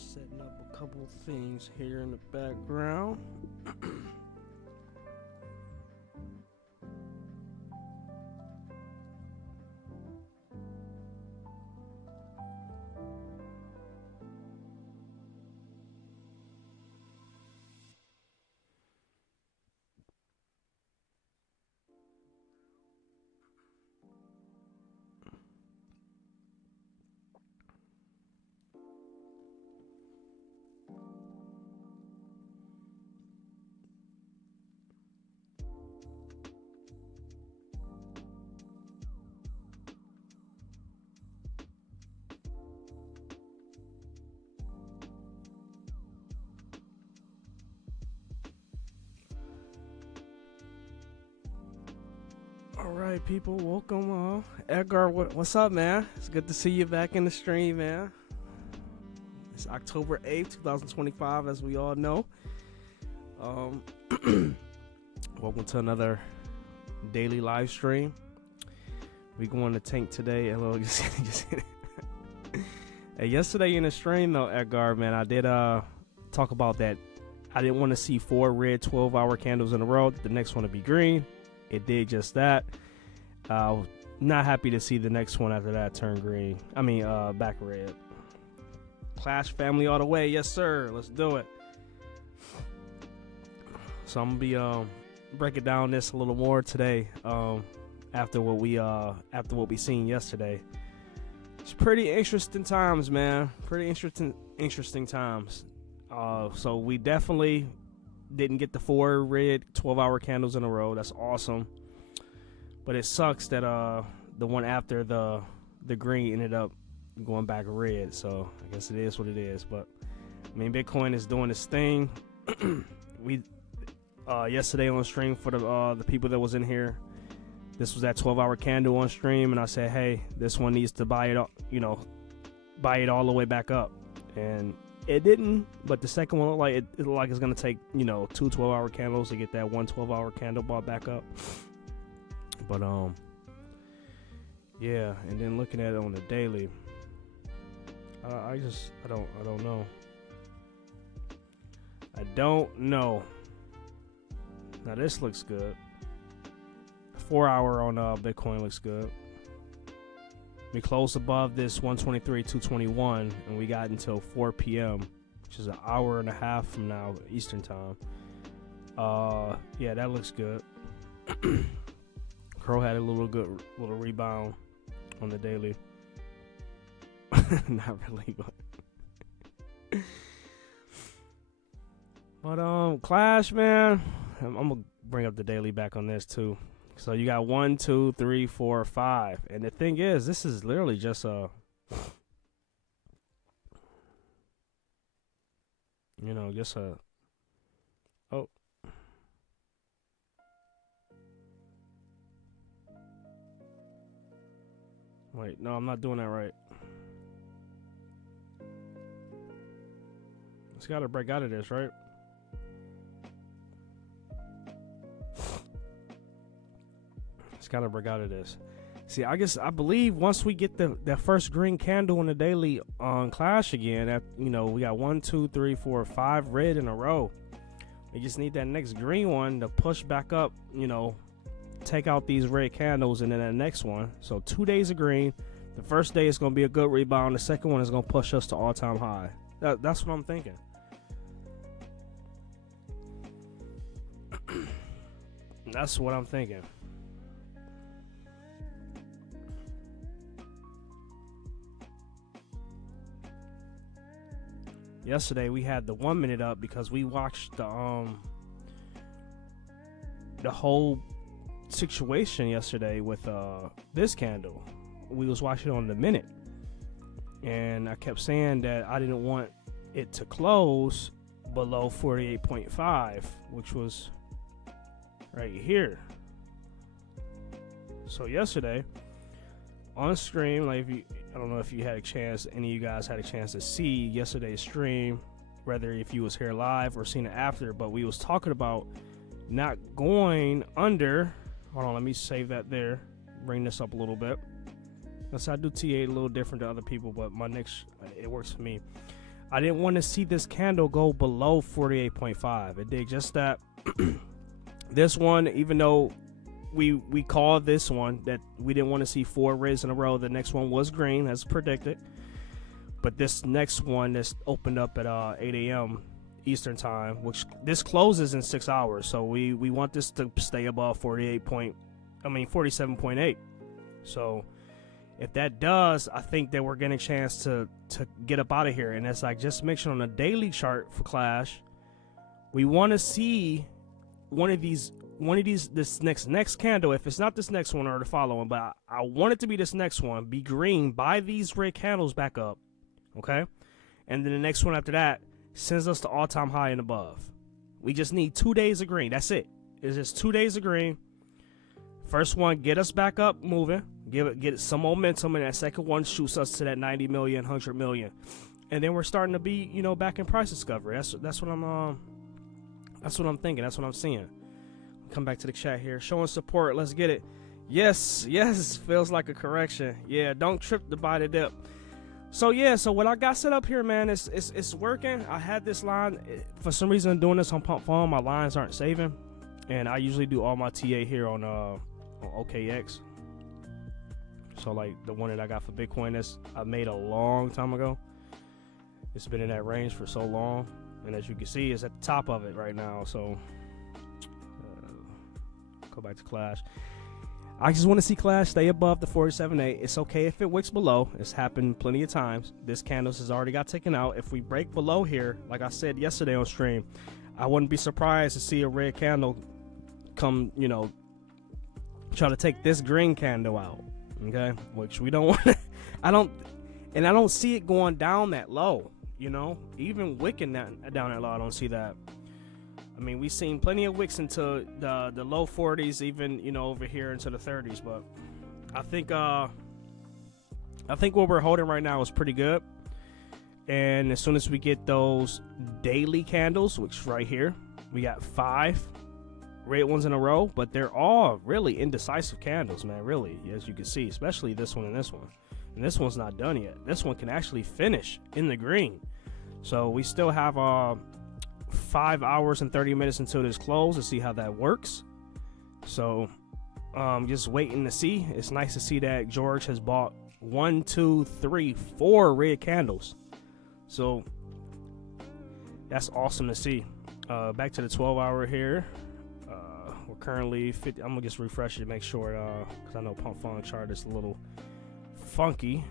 Setting up a couple things here in the background. All right, people, welcome. Edgar, what's up, man? It's good to see you back in the stream, man. It's October 8th, 2025, as we all know. Welcome to another daily live stream. We going to tank today. Hello, just Hey, yesterday in the stream, though, Edgar, man, I did talk about that. I didn't want to see 4 red 12-hour candles in a row. The next one to be green. It did just that. Not happy to see the next one after that turn green. Back red. Clash family all the way. Yes, sir. Let's do it. So I'm gonna be breaking down this a little more today. After what we seen yesterday. It's pretty interesting times, man. Pretty interesting times. So we definitely didn't get the 4 red 12-hour candles in a row. That's awesome. But it sucks that the one after the green ended up going back red. So I guess it is what it is. But I mean, Bitcoin is doing its thing. We yesterday on stream for the people that was in here, this was that 12-hour candle on stream, and I said, hey, this one needs to buy it all the way back up, and it didn't. But the second one looked like it's gonna take 2 12-hour candles to get that one 12-hour candle bought back up. But yeah, and then looking at it on the daily, I don't know. I don't know. Now this looks good. 4-hour on Bitcoin looks good. We closed above this 123.221, and we got until 4 p.m., which is an hour and a half from now, Eastern time. Yeah, that looks good. Crow had a little rebound on the daily. Not really, but Clash, man. I'm gonna bring up the daily back on this too. So you got 1, 2, 3, 4, 5, and the thing is, this is literally just a, oh, wait, no, I'm not doing that right. It's got to break out of this, right? Gotta break out of this. See, I believe once we get that first green candle in the daily on Clash again, we got 1, 2, 3, 4, 5 red in a row. We just need that next green one to push back up, take out these red candles, and then that next one. So 2 days of green. The first day is gonna be a good rebound. The second one is gonna push us to all-time high. That's what I'm thinking. That's what I'm thinking. Yesterday we had the 1 minute up because we watched the whole situation yesterday with this candle. We was watching on the minute, and I kept saying that I didn't want it to close below 48.5, which was right here. So yesterday on stream, I don't know if you had a chance, any of you guys had a chance to see yesterday's stream, whether if you was here live or seen it after, but we was talking about not going under. Hold on, let me save that there. Bring this up a little bit. Yes, I do TA a little different to other people, but it works for me. I didn't want to see this candle go below 48.5. It did just that. This one, even though we called this one that we didn't want to see 4 reds in a row, the next one was green as predicted. But this next one that's opened up at 8 a.m. Eastern time, which this closes in 6 hours, so we want this to stay above 47.8. So if that does, I think that we're getting a chance to get up out of here. And it's like, just make sure on the daily chart for Clash, we want to see one of these this next candle. If it's not this next one or the following, but I want it to be this next one, be green, buy these red candles back up, okay? And then the next one after that sends us to all-time high and above. We just need 2 days of green. That's it. It's just 2 days of green. First one, get us back up moving, get it some momentum, and that second one shoots us to that 90 million, 100 million, and then we're starting to be, back in price discovery. That's what I'm thinking. That's what I'm seeing. Come back to the chat here, showing support. Let's get it. Yes, feels like a correction. Yeah, don't trip to buy the dip. So what I got set up here, man, it's working. I had this line for some reason. Doing this on Pump Phone, my lines aren't saving, and I usually do all my TA here on OKX. So like the one that I got for Bitcoin, that's I made a long time ago. It's been in that range for so long, and as you can see, it's at the top of it right now. So go back to Clash. I just want to see Clash stay above the 47.8. It's okay if it wicks below. It's happened plenty of times. This candle has already got taken out. If we break below here, like I said yesterday on stream, I wouldn't be surprised to see a red candle come, try to take this green candle out. Okay, which we don't want. I don't see it going down that low. Even wicking down that low, I don't see that. I mean, we've seen plenty of wicks into the low 40s, even over here into the 30s. But I think what we're holding right now is pretty good. And as soon as we get those daily candles, which right here, we got 5 red ones in a row, but they're all really indecisive candles, man. Really, as you can see, especially this one and this one. And this one's not done yet. This one can actually finish in the green. So we still have 5 hours and 30 minutes until this close to see how that works. So just waiting to see. It's nice to see that George has bought 1, 2, 3, 4 red candles. So that's awesome to see. Back to the 12-hour here. We're currently 50. I'm gonna just refresh it to make sure, because I know Pump Phone chart is a little funky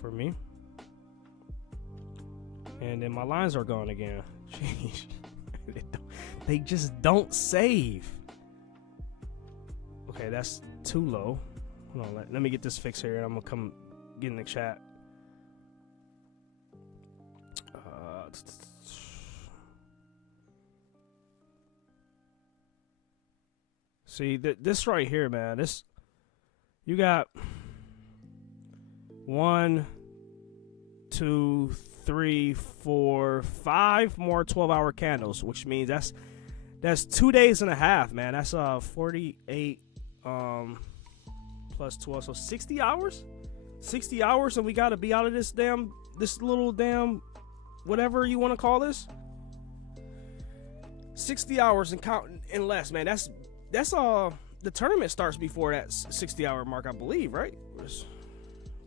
for me. And then my lines are gone again. Jeez. They just don't save. Okay, that's too low. Hold on, let me get this fixed here, and I'm gonna come get in the chat. See, this right here, man. This, you got 1, 2, 3, 4, 5 more 12-hour candles, which means that's 2 days and a half, man. That's 48 plus 12, so 60 hours. 60 hours, and we got to be out of this little damn whatever you want to call this. 60 hours and counting and less, man. That's the tournament starts before that 60-hour mark, I believe, right? It's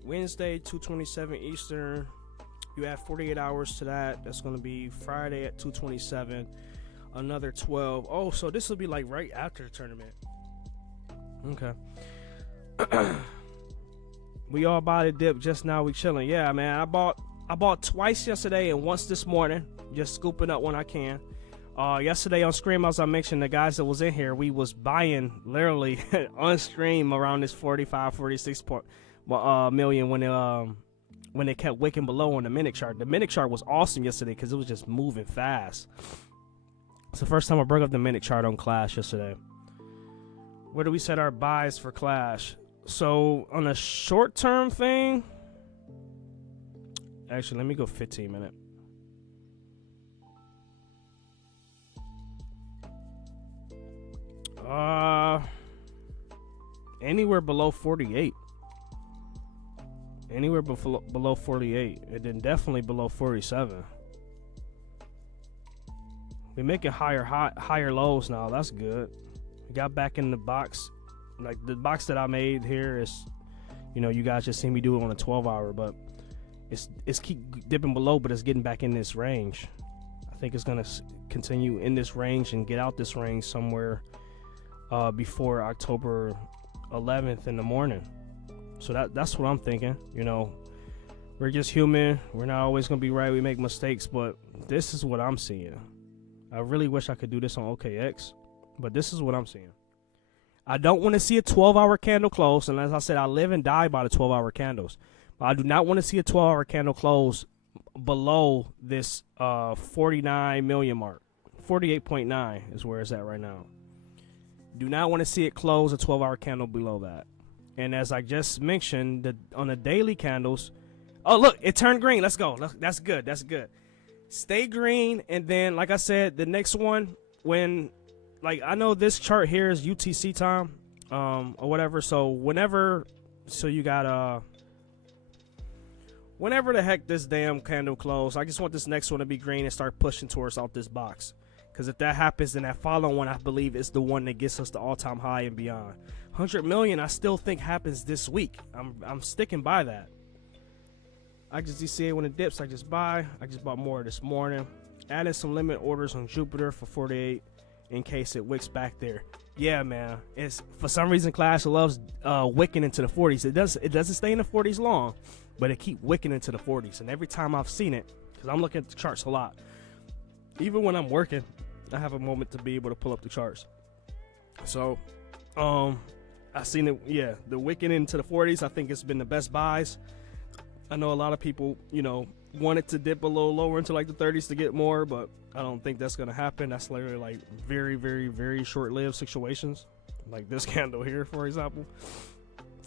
Wednesday, 2:27 Eastern. You add 48 hours to that. That's going to be Friday at 2:27. Another 12. Oh, so this will be like right after the tournament. Okay. We all bought a dip just now. We chilling. Yeah, man. I bought twice yesterday and once this morning. Just scooping up when I can. Yesterday on stream, as I mentioned, the guys that was in here, we was buying literally on stream around this 45, 46 million when they kept wicking below on the minute chart. The minute chart was awesome yesterday because it was just moving fast. It's the first time I brought up the minute chart on Clash yesterday. Where do we set our buys for Clash? So on a short-term thing, actually, let me go 15 minute. Anywhere below 48. Anywhere below 48, and then definitely below 47. We making higher lows now. That's good. We got back in the box. Like the box that I made here is, you know, you guys just seen me do it on a 12-hour, but it's keep dipping below, but it's getting back in this range. I think it's gonna continue in this range and get out this range somewhere before October 11th in the morning. So that's what I'm thinking. You know, we're just human. We're not always gonna be right. We make mistakes, but this is what I'm seeing. I really wish I could do this on OKX, but this is what I'm seeing. I don't want to see a 12-hour candle close, and as I said, I live and die by the 12-hour candles. But I do not want to see a 12-hour candle close below this 49 million mark. 48.9 is where it's at right now. Do not want to see it close a 12-hour candle below that. And as I just mentioned, on the daily candles, oh look, it turned green. Let's go. That's good. That's good. Stay green, and then like I said, the next one, when, like, I know this chart here is UTC time, or whatever. So whenever the heck this damn candle close, I just want this next one to be green and start pushing towards out this box. Because if that happens, then that following one, I believe, is the one that gets us the all-time high and beyond. 100 million, I still think happens this week. I'm sticking by that. I just DCA when it dips, I just buy. I just bought more this morning. Added some limit orders on Jupiter for 48 in case it wicks back there. Yeah, man. It's for some reason Clash loves wicking into the 40s. It doesn't stay in the 40s long, but it keep wicking into the 40s. And every time I've seen it, because I'm looking at the charts a lot, even when I'm working, I have a moment to be able to pull up the charts. So, I seen it. Yeah, the wicking into the 40s. I think it's been the best buys. I know a lot of people, you know, want it to dip a little lower into like the 30s to get more, but I don't think that's going to happen. That's literally like very, very, very short-lived situations. Like this candle here, for example,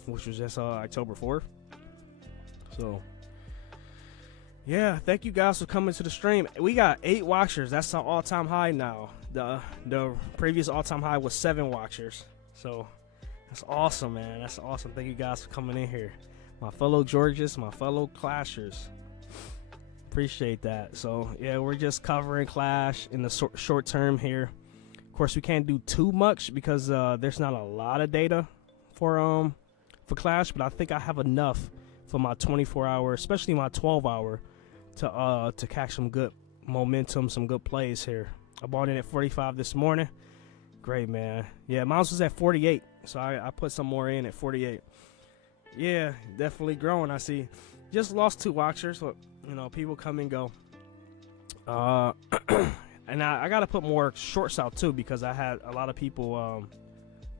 which was just October 4th. So, yeah, thank you guys for coming to the stream. We got 8 watchers. That's our all-time high now. The previous all-time high was 7 watchers. So, that's awesome, man. That's awesome. Thank you guys for coming in here. My fellow Georgians, my fellow Clashers. Appreciate that. So, yeah, we're just covering Clash in the short term here. Of course, we can't do too much because there's not a lot of data for Clash, but I think I have enough for my 24-hour, especially my 12-hour, to catch some good momentum, some good plays here. I bought in at 45 this morning. Great, man. Yeah, mine was at 48, so I put some more in at 48. Yeah, definitely growing. I see. Just lost 2 watchers, but you know, people come and go. And I got to put more shorts out too, because I had a lot of people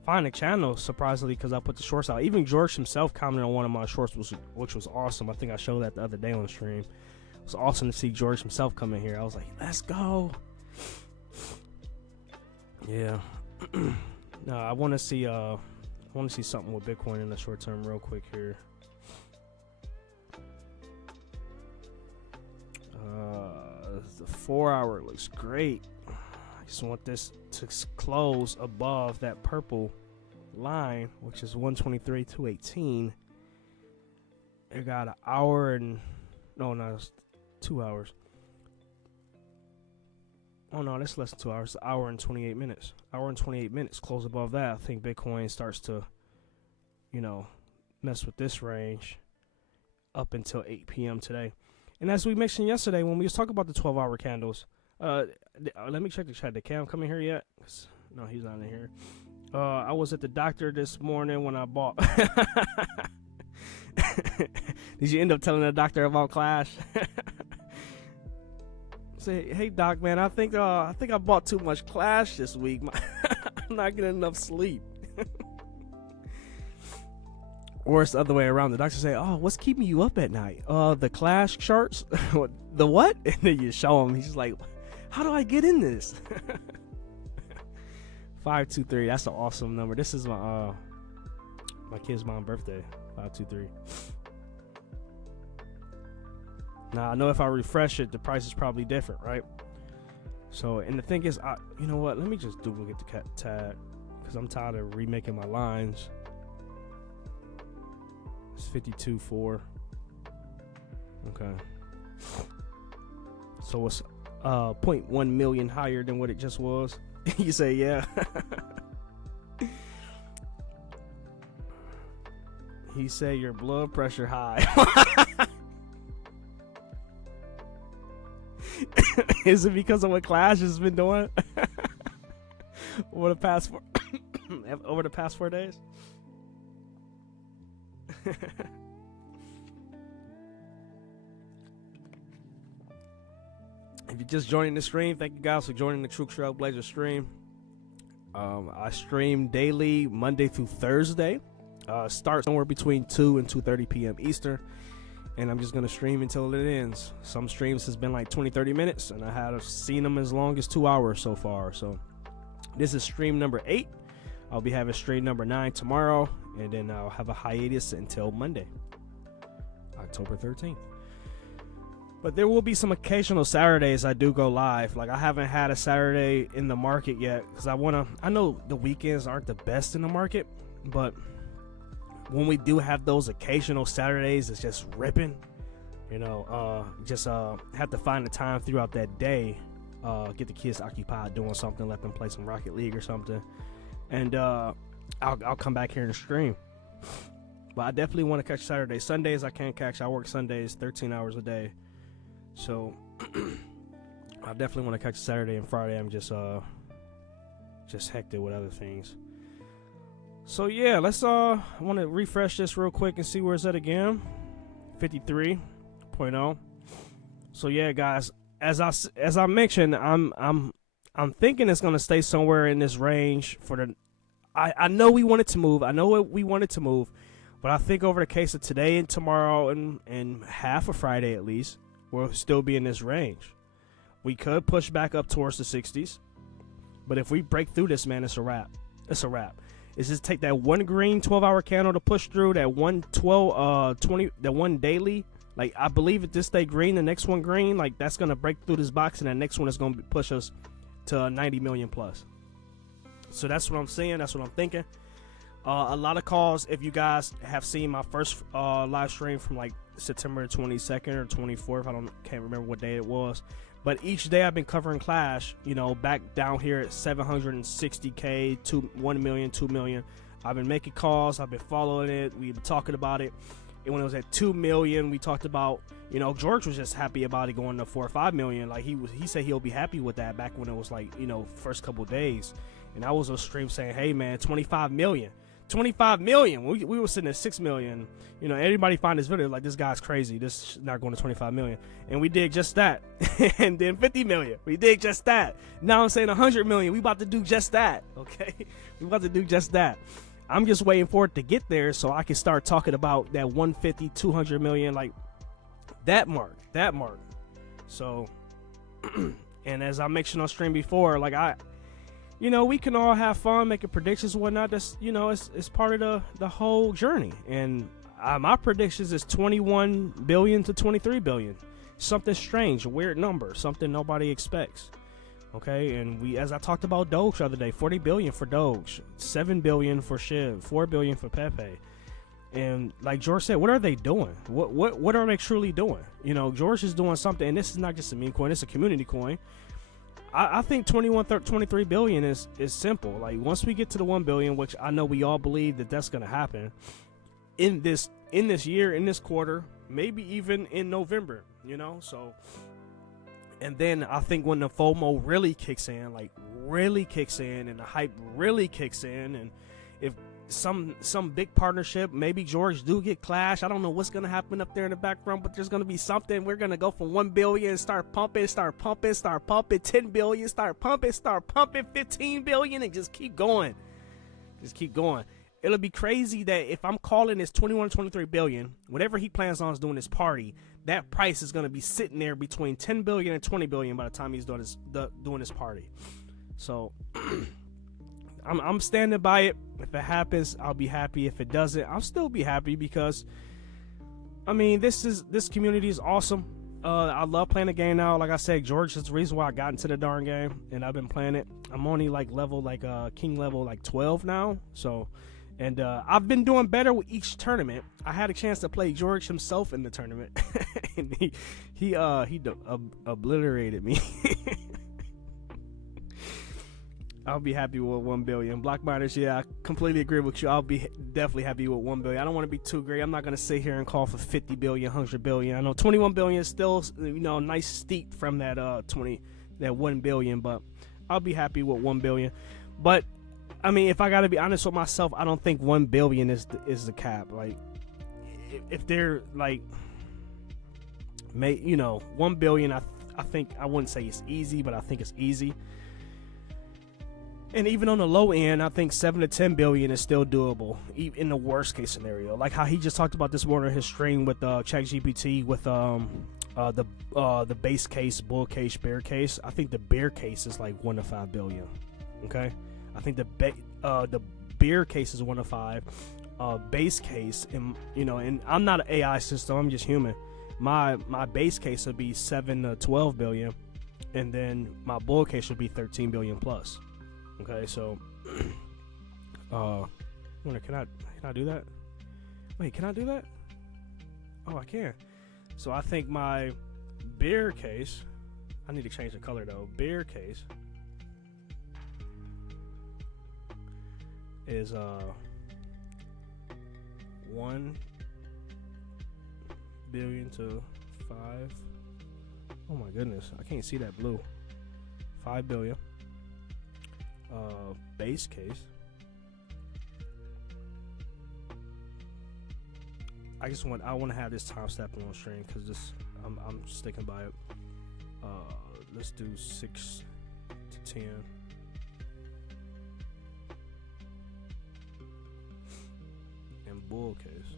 find the channel surprisingly because I put the shorts out. Even George himself commented on one of my shorts, which was awesome. I think I showed that the other day on the stream. It was awesome to see George himself come in here. I was like, let's go. Yeah. No, I want to see something with Bitcoin in the short term real quick here. The 4-hour looks great. I just want this to close above that purple line, which is 123.218. It got an hour and it's 2 hours. Oh no, that's less than 2 hours. An hour and 28 minutes. Hour and 28 minutes. Close above that. I think Bitcoin starts to, you know, mess with this range up until 8 p.m. today. And as we mentioned yesterday when we was talking about the 12-hour candles, let me check the chat. Did Cam come in here yet? No, he's not in here. I was at the doctor this morning when I bought. Did you end up telling the doctor about Clash? Say, hey doc, man, I think I bought too much Clash this week. I'm not getting enough sleep. Or it's the other way around. The doctor say, oh, what's keeping you up at night? The Clash charts? The what? And then you show him. He's like, how do I get in this? 523. That's an awesome number. This is my kid's mom's birthday. 523. Now, I know if I refresh it, the price is probably different, right? So, and the thing is, you know what? Let me just duplicate the tag because I'm tired of remaking my lines. It's 52.4. Okay. So it's 0.1 million higher than what it just was. You say yeah. He said your blood pressure high. Is it because of what Clash has been doing over the past over the past 4 days? If you're just joining the stream, thank you guys for joining the True Trailblazer stream. I stream daily, Monday through Thursday. Start somewhere between 2 and 2:30 p.m. Eastern. And I'm just going to stream until it ends. Some streams has been like 20-30 minutes, and I have seen them as long as 2 hours so far. So this is stream number 8. I'll be having stream number 9 tomorrow, and then I'll have a hiatus until Monday, October 13th. But there will be some occasional Saturdays I do go live. Like, I haven't had a Saturday in the market yet, because I know the weekends aren't the best in the market, but when we do have those occasional Saturdays, it's just ripping, just have to find the time throughout that day, get the kids occupied doing something, let them play some Rocket League or something, and I'll come back here and stream. But I definitely want to catch Saturdays. Sundays I can't catch. I work Sundays 13 hours a day, so I definitely want to catch Saturday and Friday. I'm just hectic with other things. So yeah, let's I want to refresh this real quick and see where it's at again. 53.0. So yeah, guys, as I mentioned, I'm thinking it's gonna stay somewhere in this range for the. I know we want it to move. I know we want it to move, but I think over the case of today and tomorrow and half of Friday at least, we'll still be in this range. We could push back up towards the 60s, but if we break through this, man, it's a wrap. It's a wrap. It's just take that one green 12-hour candle to push through, that one 20, that one daily. Like, I believe if this stay green, the next one green, like, that's going to break through this box, and that next one is going to push us to 90 million plus. So that's what I'm saying. That's what I'm thinking. A lot of calls, if you guys have seen my first live stream from, like, September 22nd or 24th, can't remember what day it was. But each day I've been covering Clash, back down here at 760K, 1 million, 2 million. I've been making calls. I've been following it. We've been talking about it. And when it was at 2 million, we talked about, George was just happy about it going to 4 or 5 million. Like, he said he'll be happy with that back when it was like, first couple days. And I was on stream saying, hey, man, 25 million. 25 million. We were sitting at 6 million. Everybody find this video like, this guy's crazy. This is not going to 25 million. And we did just that. And then 50 million. We did just that. Now I'm saying 100 million. We about to do just that. Okay? We about to do just that. I'm just waiting for it to get there so I can start talking about that 150, 200 million, like that mark. So, and as I mentioned on stream before, like we can all have fun making predictions and whatnot. That's, it's part of the whole journey. And my predictions is 21 billion to 23 billion. Something strange, a weird number, something nobody expects. Okay, and as I talked about Doge the other day, 40 billion for Doge, 7 billion for Shiv, 4 billion for Pepe. And like George said, what are they doing? What are they truly doing? George is doing something, and this is not just a meme coin, it's a community coin. I think 23 billion is simple. Like, once we get to the 1 billion, which I know we all believe that's going to happen in this year, in this quarter, maybe even in November, so. And then I think when the FOMO really kicks in, and the hype really kicks in, and if some big partnership, maybe George do get Clash, I don't know what's going to happen up there in the background, but there's going to be something. We're going to go from 1 billion, start pumping, 10 billion, start pumping 15 billion, and just keep going. It'll be crazy that if I'm calling this 21, 23 billion, whatever he plans on is doing this party, that price is going to be sitting there between 10 billion and 20 billion by the time he's doing this party. So I'm standing by it. If it happens, I'll be happy. If it doesn't, I'll still be happy, because this community is awesome. I love playing the game now. Like I said, George is the reason why I got into the darn game, and I've been playing it. I'm only like level king level 12 now, so And I've been doing better with each tournament. I had a chance to play George himself in the tournament, and he obliterated me. I'll be happy with 1 billion. Block miners, yeah, I completely agree with you. I'll be definitely happy with 1 billion. I don't want to be too great. I'm not going to sit here and call for 50 billion, 100 billion. I know 21 billion is still, nice steep from that 1 billion, but I'll be happy with 1 billion. But I mean, if I got to be honest with myself, I don't think 1 billion is the cap. Like, if they're like, 1 billion, I think, I wouldn't say it's easy, but I think it's easy. And even on the low end, I think 7 to 10 billion is still doable, even in the worst case scenario. Like how he just talked about this morning in his stream with ChatGPT with the base case, bull case, bear case. I think the bear case is like 1 to 5 billion. Okay. I think the bear case is 1 to 5, base case, and I'm not an AI system. I'm just human. My base case would be 7 to 12 billion, and then my bull case would be 13 billion plus. Okay, so, can I do that? Wait, can I do that? Oh, I can. So I think my bear case, I need to change the color though. Bear case is 1 billion to 5. Oh my goodness, I can't see that blue. 5 billion. Base case. I want to have this time stepping on stream because I'm sticking by it. Let's do 6 to 10. And bull case.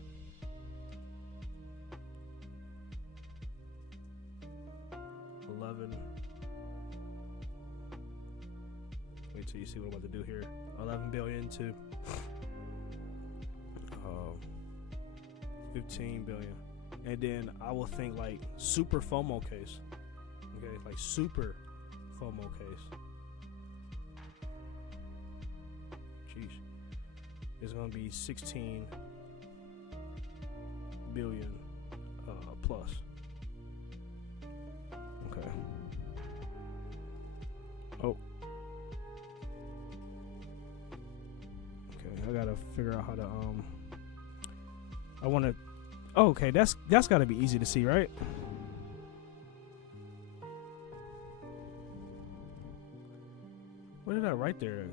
Wait till you see what I'm about to do here. 11 billion to 15 billion. And then I will think like super FOMO case. Okay, like super FOMO case. Jeez. It's gonna be 16 billion plus. Okay. Oh. I gotta figure out how to I want to. Oh, okay, that's got to be easy to see, right? What did I write there?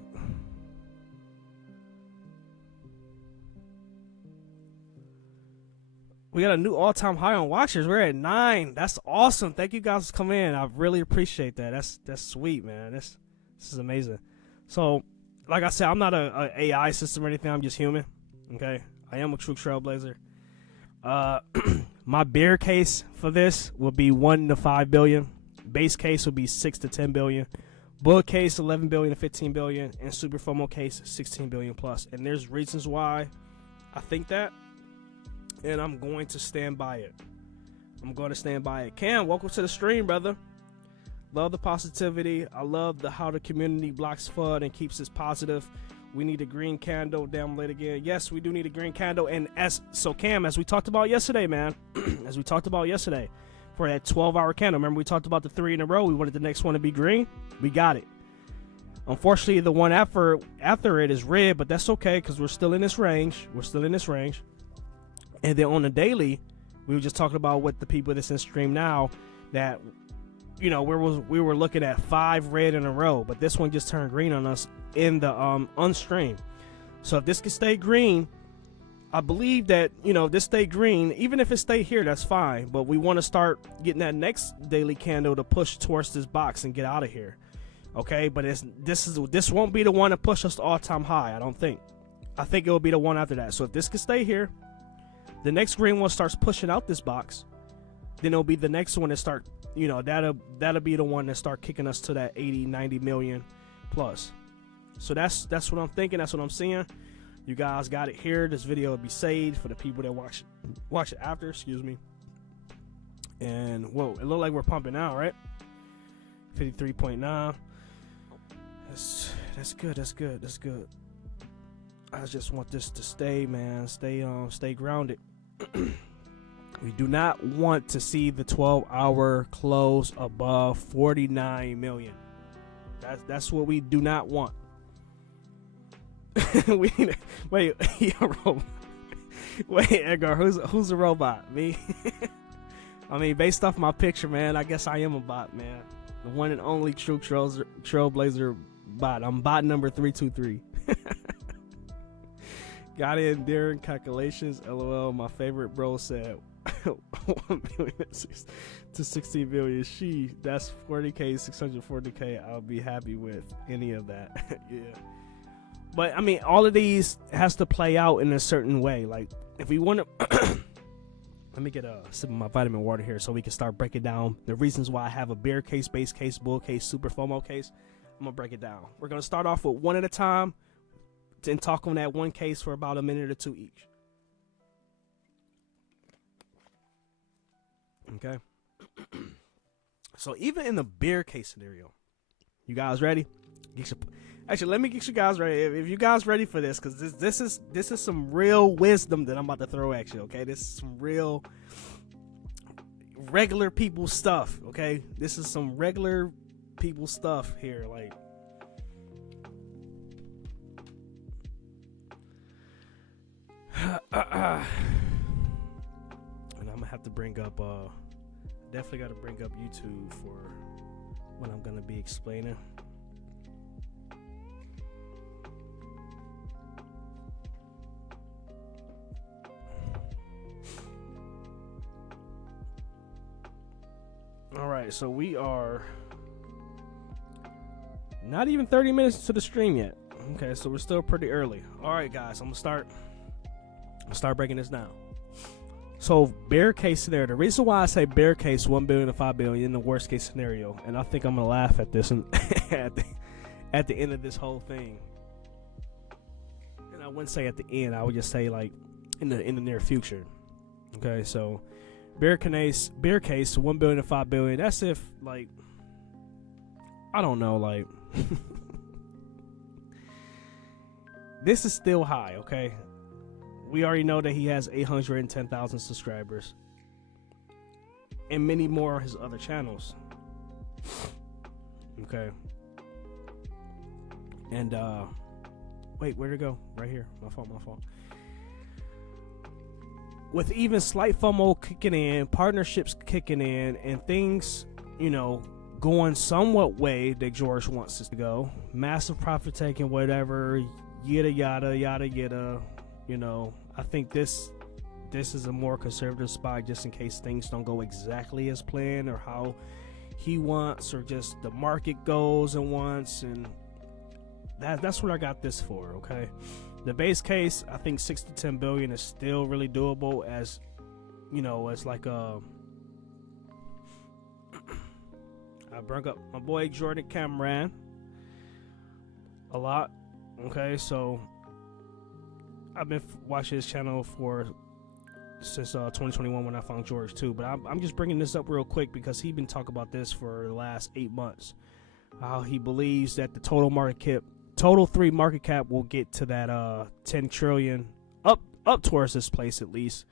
We got a new all-time high on watchers. We're at 9. That's awesome. Thank you guys for coming in. I really appreciate that. That's sweet, man. This is amazing. So, like I said, I'm not a AI system or anything. I'm just human. Okay, I am a true trailblazer. My bear case for this will be 1 to 5 billion. Base case will be 6 to 10 billion. Bull case 11 billion to 15 billion, and super FOMO case 16 billion plus. And there's reasons why I think that, and I'm going to stand by it. I'm going to stand by it. Cam, welcome to the stream, brother. Love the positivity. I love how the community blocks FUD and keeps us positive. We need a green candle. Damn late again. Yes, we do need a green candle. And Cam, as we talked about yesterday, man, as we talked about yesterday, for that 12-hour candle. Remember we talked about the 3 in a row. We wanted the next one to be green. We got it. Unfortunately, the one after it is red, but that's okay because we're still in this range. And then on the daily, we were just talking about with the people that's in stream now that, we were looking at 5 red in a row, but this one just turned green on us in the unstream. So if this can stay green, I believe that, this stay green, even if it stay here, that's fine. But we want to start getting that next daily candle to push towards this box and get out of here. Okay, but this won't be the one to push us to all-time high, I don't think. I think it will be the one after that. So if this can stay here, the next green one starts pushing out this box, then it'll be the next one to start, that'll be the one that start kicking us to that 80, 90 million plus. So that's what I'm thinking. That's what I'm seeing. You guys got it here. This video will be saved for the people that watch it after. Excuse me. And whoa, it looked like we're pumping out, right? 53.9. That's good. I just want this to stay, man. Stay grounded. We do not want to see the 12-hour close above 49 million. That's what we do not want. Wait, wait, Edgar, who's a robot? Me? I mean, based off my picture, man, I guess I am a bot, man. The one and only true trailblazer bot. I'm bot number 323. Got in during calculations. LOL. My favorite bro said 1 million to 16 billion. That's 40K, 640K. I'll be happy with any of that. Yeah. But I mean, all of these has to play out in a certain way. Like, if we want to, let me get a sip of my vitamin water here so we can start breaking down the reasons why I have a bear case, base case, bull case, super FOMO case. I'm gonna break it down. We're gonna start off with one at a time and talk on that one case for about a minute or two each. Okay. So even in the bear case scenario, you guys ready? Actually, let me get you guys ready. If you guys ready for this, because this is some real wisdom that I'm about to throw at you. Okay, this is some real regular people stuff. Okay, this is some regular people stuff here. Like, and I'm gonna have to bring up. Definitely got to bring up YouTube for when I'm gonna be explaining. All right, so we are not even 30 minutes to the stream yet. Okay, so we're still pretty early. All right, guys, I'm gonna start breaking this down. So bear case scenario. The reason why I say bear case 1 billion to 5 billion in the worst case scenario, and I think I'm gonna laugh at this and at the end of this whole thing. And I wouldn't say at the end. I would just say like in the near future. Okay, so bear case 1 billion to 5 billion. That's if, like, I don't know, like this is still high. Okay, we already know that he has 810,000 subscribers and many more on his other channels. Okay, and wait, where'd it go? Right here. My fault. With even slight FOMO kicking in, partnerships kicking in, and things, you know, going somewhat way that George wants us to go, massive profit taking, whatever, yada yada yada yada. You know, I think this is a more conservative spot just in case things don't go exactly as planned or how he wants, or just the market goes and wants, and that's what I got this for. Okay. The base case, I think 6 to 10 billion is still really doable, as you know, as like I brought up my boy Jordan Cameron a lot. Okay, so I've been watching his channel since 2021 when I found George too. But I'm just bringing this up real quick because he's been talking about this for the last 8 months. How he believes that the total three market cap will get to that 10 trillion up towards this place at least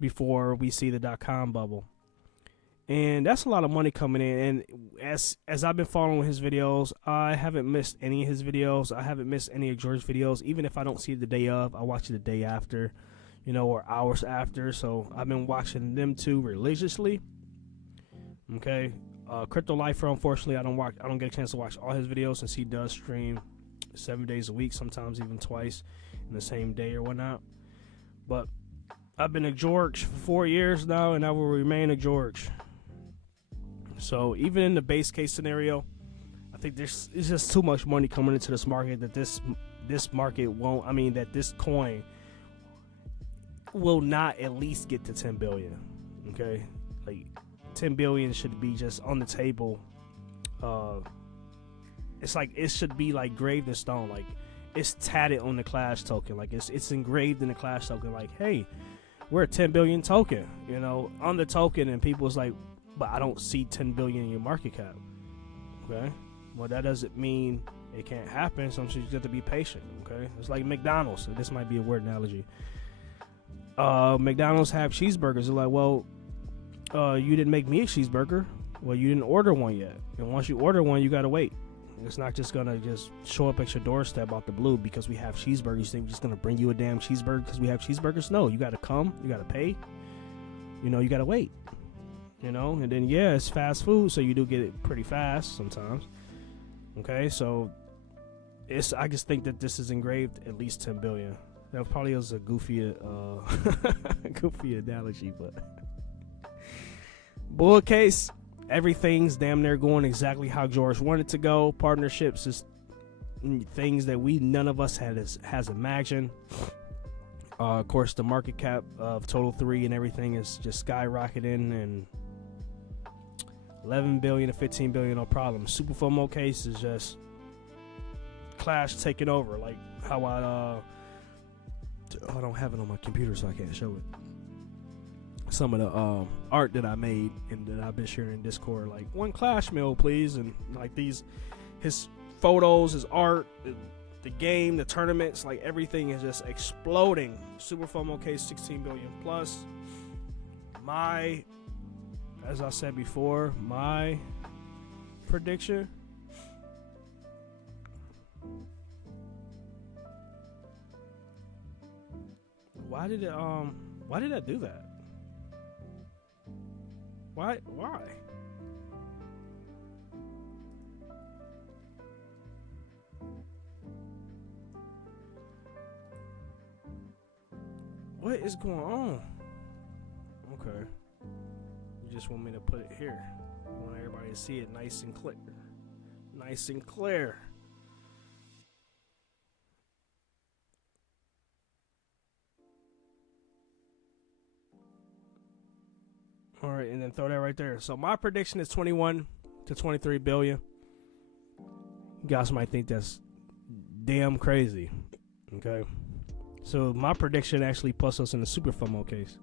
before we see the .com bubble. And that's a lot of money coming in. And as I've been following his videos, I haven't missed any of his videos. I haven't missed any of George's videos. Even if I don't see it the day of, I watch it the day after, you know, or hours after. So I've been watching them too religiously. Okay. Crypto Lifer, unfortunately, I don't get a chance to watch all his videos since he does stream 7 days a week, sometimes even twice in the same day or whatnot. But I've been a George for 4 years now, and I will remain a George. So even in the base case scenario, I think it's just too much money coming into this market that this market won't. I mean, that this coin will not at least get to 10 billion. Okay, like 10 billion should be just on the table. It's like it should be like graved in stone, like it's tatted on the Clash token, like it's engraved in the Clash token, like, hey, we're a 10 billion token, you know, on the token. And people's like, but I don't see 10 billion in your market cap. Okay, well, that doesn't mean it can't happen. Sometimes you just have to be patient. Okay, it's like McDonald's. So this might be a weird analogy. McDonald's have cheeseburgers. They're like, well, you didn't make me a cheeseburger. Well, you didn't order one yet. And once you order one, you gotta wait. It's not just gonna just show up at your doorstep out the blue because we have cheeseburgers. You think we're just gonna bring you a damn cheeseburger because we have cheeseburgers? No, you gotta come. You gotta pay. You know, you gotta wait. You know, and then yeah, it's fast food, so you do get it pretty fast sometimes. Okay, so I just think that this is engraved at least 10 billion. That probably was a goofy analogy, but bull case. Everything's damn near going exactly how George wanted to go. Partnerships is things that none of us has imagined. Of course, the market cap of Total 3 and everything is just skyrocketing, and 11 billion to 15 billion, no problem. Super FOMO case is just Clash taking over, like how I don't have it on my computer, so I can't show it. Some of the art that I made and that I've been sharing in Discord, like one Clash meal, please, and like his photos, his art, the game, the tournaments, like everything is just exploding. Super FOMO case 16 billion plus. As I said before, my prediction. Why did I do that? Why? What is going on? Okay. You just want me to put it here. You want everybody to see it nice and clear. Nice and clear. All right, and then throw that right there. So my prediction is 21 to 23 billion. You guys might think that's damn crazy. Okay. So my prediction actually puts us in the super FOMO case.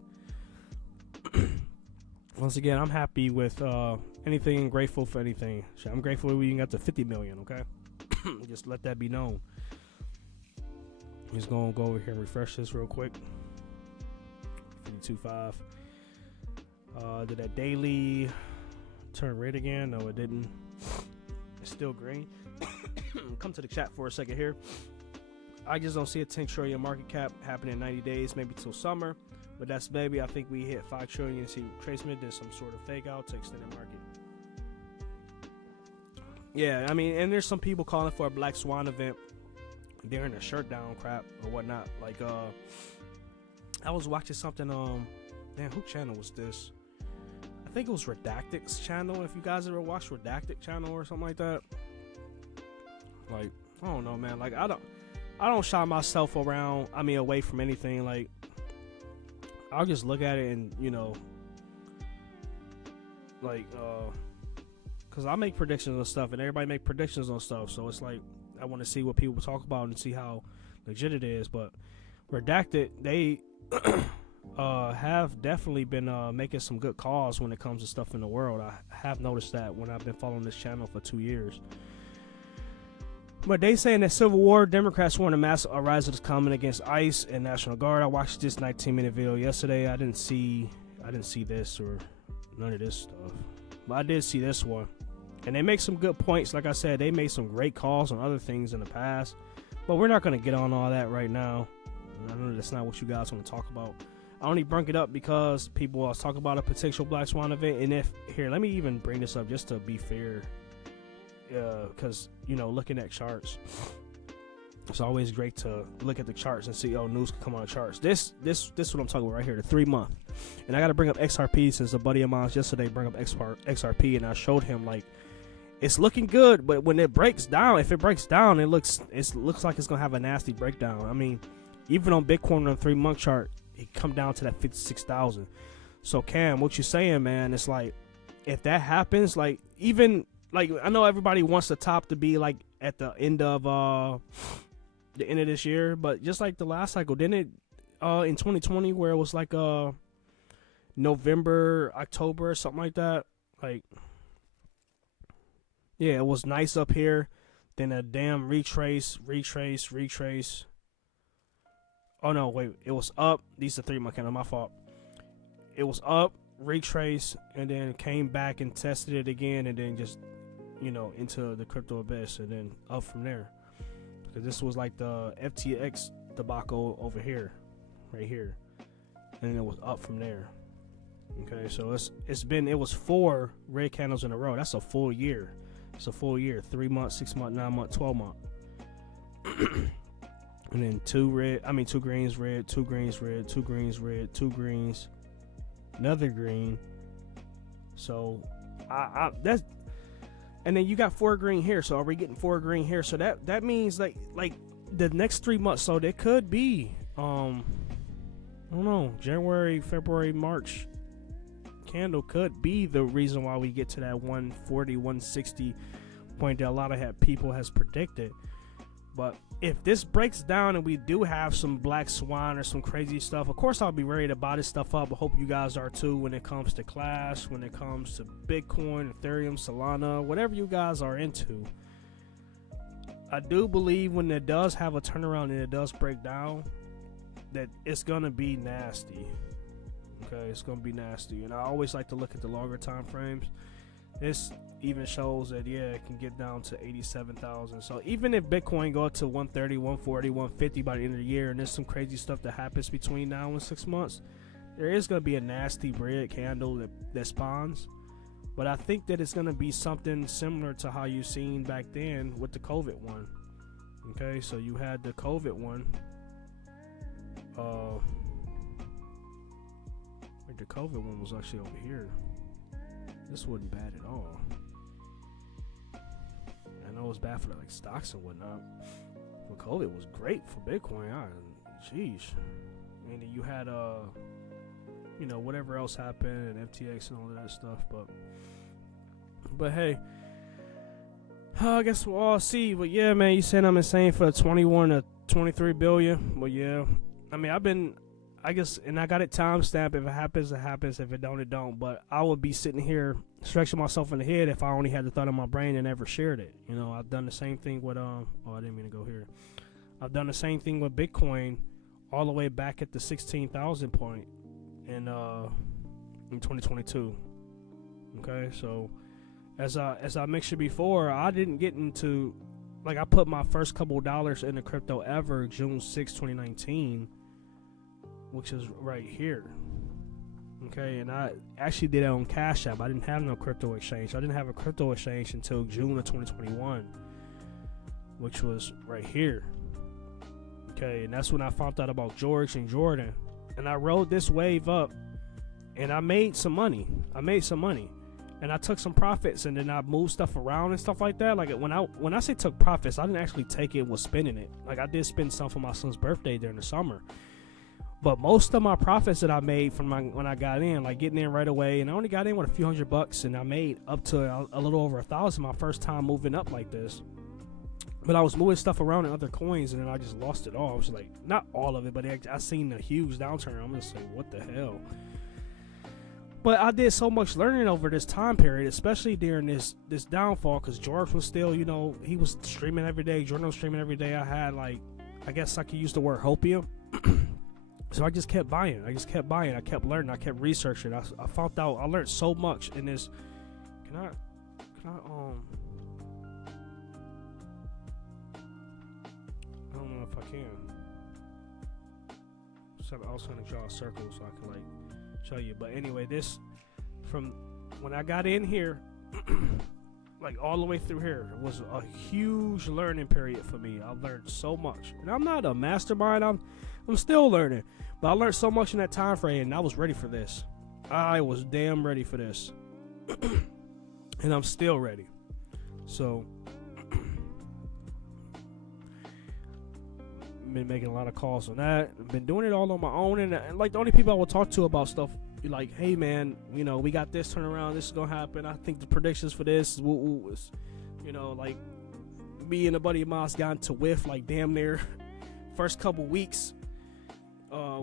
Once again, I'm happy with anything and grateful for anything. I'm grateful we even got to 50 million, okay? Just let that be known. Just gonna go over here and refresh this real quick. 52.5. Did that daily turn red again? No, it didn't. It's still green. Come to the chat for a second here. I just don't see a 10 trillion market cap happening in 90 days, maybe till summer. But that's maybe. I think we hit 5 trillion. See, Tracement did some sort of fake out to extend the market. Yeah, I mean, and there's some people calling for a Black Swan event during the shutdown crap or whatnot. Like, I was watching something. Man, who channel was this? I think it was Redacted's channel. If you guys ever watched Redacted channel or something like that. Like, I don't know, man. Like, I don't shy myself around. I mean, away from anything. Like, I'll just look at it and, you know, like, because I make predictions on stuff and everybody make predictions on stuff. So it's like, I want to see what people talk about and see how legit it is. But Redacted, they have definitely been making some good calls when it comes to stuff in the world. I have noticed that when I've been following this channel for 2 years. But they saying that Civil War, Democrats warn a mass uprising is coming against ICE and National Guard. I watched this 19-minute video yesterday. I didn't see this or none of this stuff, but I did see this one, and they make some good points. Like I said, they made some great calls on other things in the past, but we're not going to get on all that right now. I know that's not what you guys want to talk about. I only bring it up because people are talking about a potential Black Swan event, and if here, let me even bring this up just to be fair. Because, you know, looking at charts, it's always great to look at the charts and see, oh, news can come on the charts. This is what I'm talking about right here, the 3 month. And I got to bring up XRP since a buddy of mine yesterday brought up XRP, and I showed him, like, it's looking good, but when it breaks down, if it breaks down, it looks like it's going to have a nasty breakdown. I mean, even on Bitcoin on the 3 month chart, it come down to that 56,000. So, Cam, what you saying, man, it's like, if that happens, like, even... Like, I know everybody wants the top to be, like, at the end of this year. But just like the last cycle, didn't it, in 2020, where it was, like, November, October, something like that? Like, yeah, it was nice up here. Then a damn retrace. Oh no, wait, it was up. These are 3-month candle, my fault. It was up, retrace, and then came back and tested it again, and then just, into the crypto abyss, and then up from there. Because this was like the FTX debacle over here, right here, and then it was up from there. Okay, so it was 4 red candles in a row. That's a full year. It's a full year. 3 months, 6 months, 9 months, 12 months. And then 2 greens, red, 2 greens, red, 2 greens, red, 2 greens, another green. So that's, and then you got 4 green here. So are we getting 4 green here? So that means like the next 3 months. So there could be I don't know, January, February, March candle could be the reason why we get to that 140, 160 point that a lot of people has predicted. But if this breaks down and we do have some black swan or some crazy stuff, of course I'll be ready to buy this stuff up. I hope you guys are too when it comes to Clash, when it comes to Bitcoin, Ethereum, Solana, whatever you guys are into. I do believe when it does have a turnaround and it does break down, that it's going to be nasty. Okay, it's going to be nasty. And I always like to look at the longer time frames. This even shows that, it can get down to 87,000. So even if Bitcoin go up to 130, 140, 150 by the end of the year, and there's some crazy stuff that happens between now and 6 months, there is going to be a nasty red candle that spawns. But I think that it's going to be something similar to how you seen back then with the COVID one. Okay, so you had the COVID one. The COVID one was actually over here. This wasn't bad at all. I know it was bad for like stocks and whatnot, but COVID was great for Bitcoin. Sheesh. And then you had whatever else happened and FTX and all of that stuff. But hey, I guess we'll all see. But yeah, man, you saying I'm insane for 21 to 23 billion. But yeah, I mean, I guess, and I got it timestamped. If it happens, it happens. If it don't, it don't. But I would be sitting here stretching myself in the head if I only had the thought in my brain and never shared it. I've done the same thing with I didn't mean to go here. I've done the same thing with Bitcoin all the way back at the 16,000 point in 2022. Okay, so as I mentioned before, I didn't get into, like, I put my first couple dollars in the crypto ever June 6, 2019. Which is right here. Okay, and I actually did it on Cash App. I didn't have no crypto exchange. I didn't have a crypto exchange until June of 2021, which was right here. Okay, and that's when I found out about George and Jordan. And I rode this wave up, and I made some money. And I took some profits, and then I moved stuff around and stuff like that. Like, when I say took profits, I didn't actually take it and was spending it. Like, I did spend some for my son's birthday during the summer. But most of my profits that I made from when I got in, like getting in right away, and I only got in with a few $100, and I made up to a little over 1,000 my first time moving up like this. But I was moving stuff around in other coins, and then I just lost it all. I was like, not all of it, but I seen a huge downturn. I'm just like, what the hell? But I did so much learning over this time period, especially during this downfall, because George was still, he was streaming every day. Jordan was streaming every day. I had, like, I guess I could use the word hopium. So I just kept buying. I kept learning. I kept researching. I found out. I learned so much in this. Can I don't know if I can. So I was trying to draw a circle so I can like show you. But anyway, this from when I got in here, like all the way through here, was a huge learning period for me. I learned so much, and I'm not a mastermind. I'm still learning, but I learned so much in that time frame, and I was ready for this. I was damn ready for this, and I'm still ready. So, been making a lot of calls on that. I've been doing it all on my own, and like the only people I will talk to about stuff, like, hey man, we got this turnaround. This is gonna happen. I think the predictions for this is, like me and a buddy of mine got into whiff like damn near first couple weeks.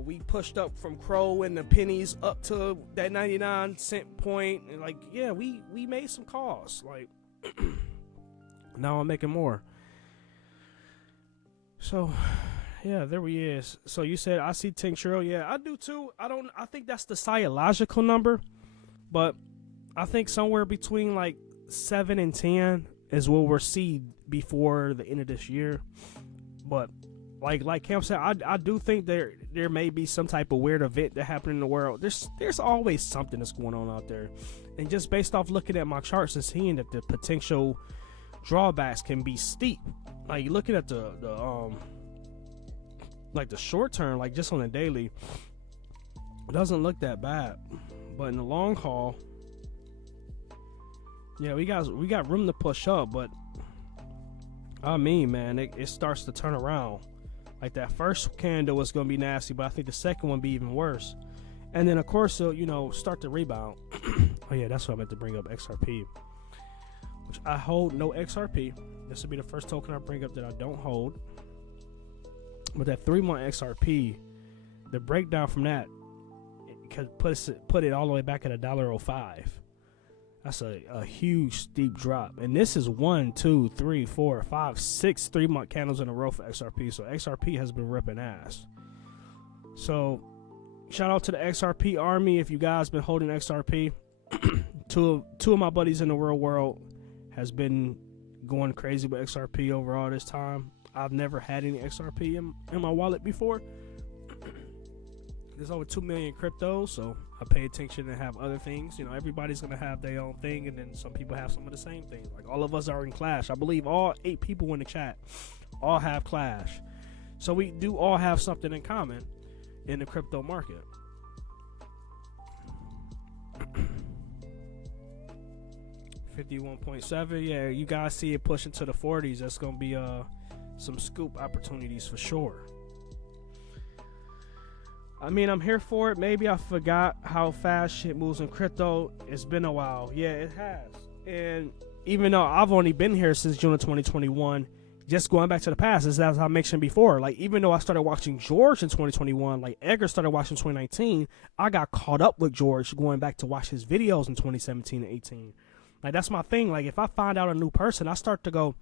We pushed up from Crow and the pennies up to that 99-cent point, and like, yeah, we made some calls. Like, now I'm making more. So, yeah, there he is. So you said I see tincture. Yeah, I do too. I think that's the psychological number, but I think somewhere between like 7 and 10 is what we'll see before the end of this year. But like Cam said, I do think there may be some type of weird event that happened in the world. There's always something that's going on out there, and just based off looking at my charts and seeing that the potential drawbacks can be steep. Like looking at the like the short term, like just on the daily, it doesn't look that bad. But in the long haul, yeah, we got room to push up. But I mean, man, it starts to turn around. Like that first candle was gonna be nasty, but I think the second one be even worse. And then of course, start to rebound. Oh yeah, that's what I meant to bring up, XRP, which I hold no XRP. This will be the first token I bring up that I don't hold. But that 3-month XRP, the breakdown from that, it put it all the way back at $1.05. That's a huge steep drop. And this is 1, 2, 3, 4, 5, 6 3-month candles in a row for XRP. So XRP has been ripping ass. So shout out to the XRP army if you guys been holding XRP. two of my buddies in the real world has been going crazy with XRP over all this time. I've never had any XRP in my wallet before. There's over 2 million cryptos, so I pay attention and have other things. Everybody's gonna have their own thing, and then some people have some of the same things. Like all of us are in Clash. I believe all 8 people in the chat all have Clash, so we do all have something in common in the crypto market. 51.7. Yeah, you guys see it pushing to the 40s. That's gonna be some scoop opportunities for sure. I mean, I'm here for it. Maybe I forgot how fast shit moves in crypto. It's been a while. Yeah, it has. And even though I've only been here since June of 2021, just going back to the past, as I mentioned before, like even though I started watching George in 2021, like Edgar started watching 2019, I got caught up with George going back to watch his videos in 2017 and 18. Like that's my thing. Like if I find out a new person, I start to go,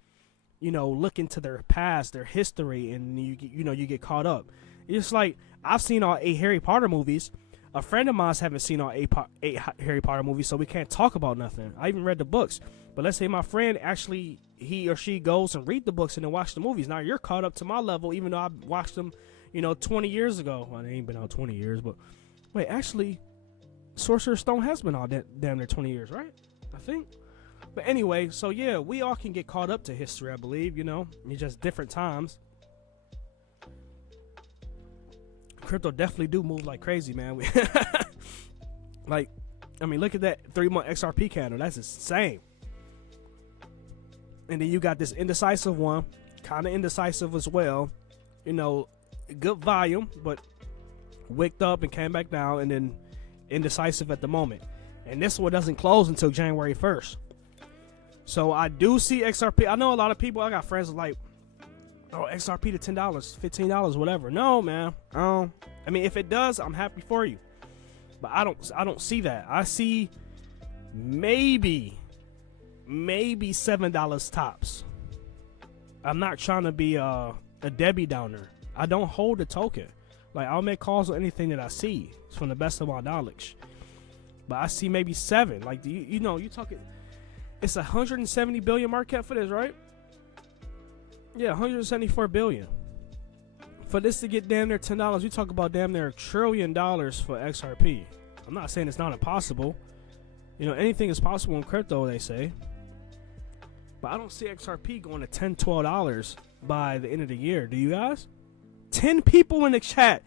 look into their past, their history, and you get caught up. It's like I've seen all 8 Harry Potter movies. A friend of mine's haven't seen all 8 Harry Potter movies, so we can't talk about nothing. I even read the books. But let's say my friend actually, he or she goes and read the books and then watch the movies. Now you're caught up to my level, even though I watched them, 20 years ago. Well, they ain't been out 20 years, but wait, actually, Sorcerer's Stone has been out damn near 20 years, right? I think. But anyway, so yeah, we all can get caught up to history, I believe, It's just different times. Crypto definitely do move like crazy, man. Like, I mean, look at that 3-month XRP candle. That's insane. And then you got this indecisive one, kind of indecisive as well. Good volume, but wicked up and came back down, and then indecisive at the moment. And this one doesn't close until January 1st. So I do see XRP. I know a lot of people, I got friends like, oh, XRP to $10, $15, whatever. No, man. I mean, if it does, I'm happy for you. But I don't see that. I see maybe $7 tops. I'm not trying to be a Debbie Downer. I don't hold a token. Like I'll make calls on anything that I see. It's from the best of my knowledge. But I see maybe 7. Like you talking. It's 170 billion market cap for this, right? Yeah, 174 billion. For this to get damn near $10, we talk about damn near $1 trillion for XRP. I'm not saying it's not impossible. Anything is possible in crypto, they say. But I don't see XRP going to $10, $12 by the end of the year. Do you guys? 10 people in the chat.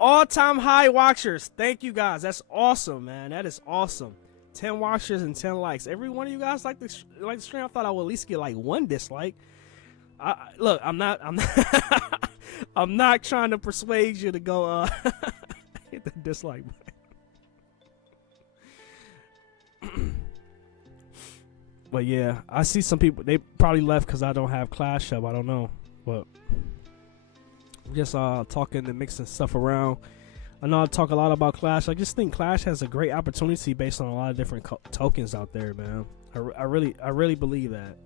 All-time high watchers. Thank you guys. That's awesome, man. That is awesome. 10 watchers and 10 likes. Every one of you guys like the stream. I thought I would at least get like 1 dislike. Look, I'm not I'm not trying to persuade you to go hit the dislike button. But yeah, I see some people, they probably left because I don't have Clash up. I don't know, but I'm just talking and mixing stuff around. I know I talk a lot about Clash. I just think Clash has a great opportunity based on a lot of different tokens out there, man. I really believe that.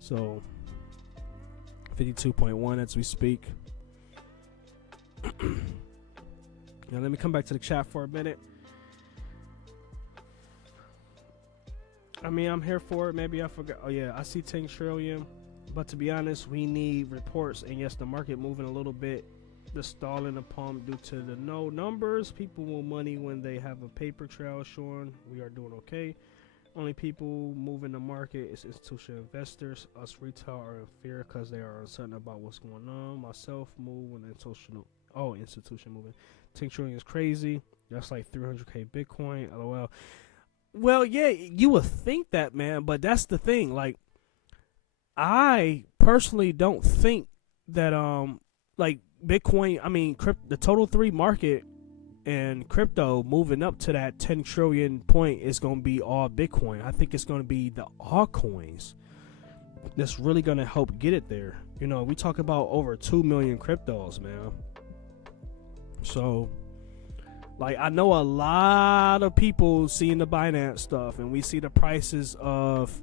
So 52.1 as we speak. Now let me come back to the chat for a minute. I mean, I'm here for it. Maybe I forgot. Oh yeah, I see 10 trillion. But to be honest, we need reports. And yes, the market moving a little bit. The stalling the pump due to the no numbers. People want money when they have a paper trail showing we are doing okay. Only people moving the market is institutional investors. Us retail are in fear because they are uncertain about what's going on. Myself move when institution moving. 10 trillion is crazy. That's like 300k Bitcoin. LOL. Well, yeah, you would think that, man, but that's the thing. Like, I personally don't think that like Bitcoin, I mean, the total 3 market and crypto moving up to that 10 trillion point is going to be all Bitcoin. I think it's going to be the altcoins that's really going to help get it there. You know, we talk about over 2 million cryptos, man. So, like, I know a lot of people seeing the Binance stuff, and we see the prices of,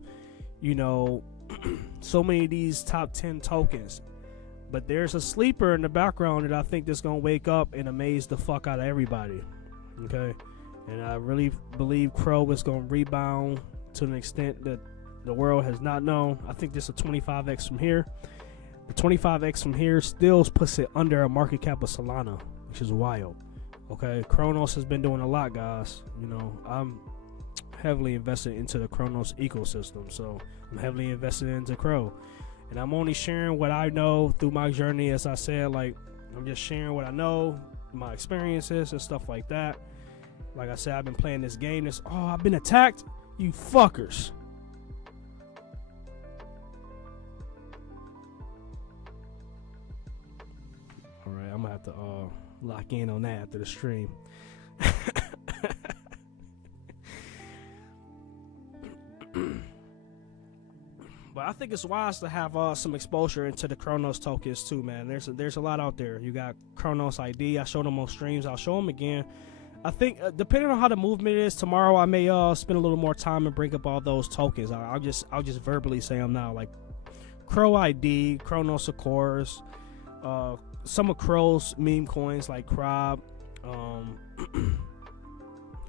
you know, so many of these top 10 tokens. But there's a sleeper in the background that I think that's going to wake up and amaze the fuck out of everybody. Okay? And I really believe Crow is going to rebound to an extent that the world has not known. I think this is a 25x from here. The 25x from here still puts it under a market cap of Solana, which is wild. Okay? Kronos has been doing a lot, guys. You know, I'm heavily invested into the Kronos ecosystem. So I'm heavily invested into Crow. And I'm only sharing what I know through my journey. As I said, like, I'm just sharing what I know, my experiences and stuff like that. Like I said, I've been playing this game. I've been attacked? You fuckers. All right, I'm going to have to lock in on that after the stream. But I think it's wise to have some exposure into the Kronos tokens too, man. There's a lot out there. You got Kronos ID. I showed them on streams. I'll show them again. I think depending on how the movement is tomorrow, I may spend a little more time and bring up all those tokens. I'll just verbally say them now, like Crow ID, Kronos of course, some of Crow's meme coins like Crob,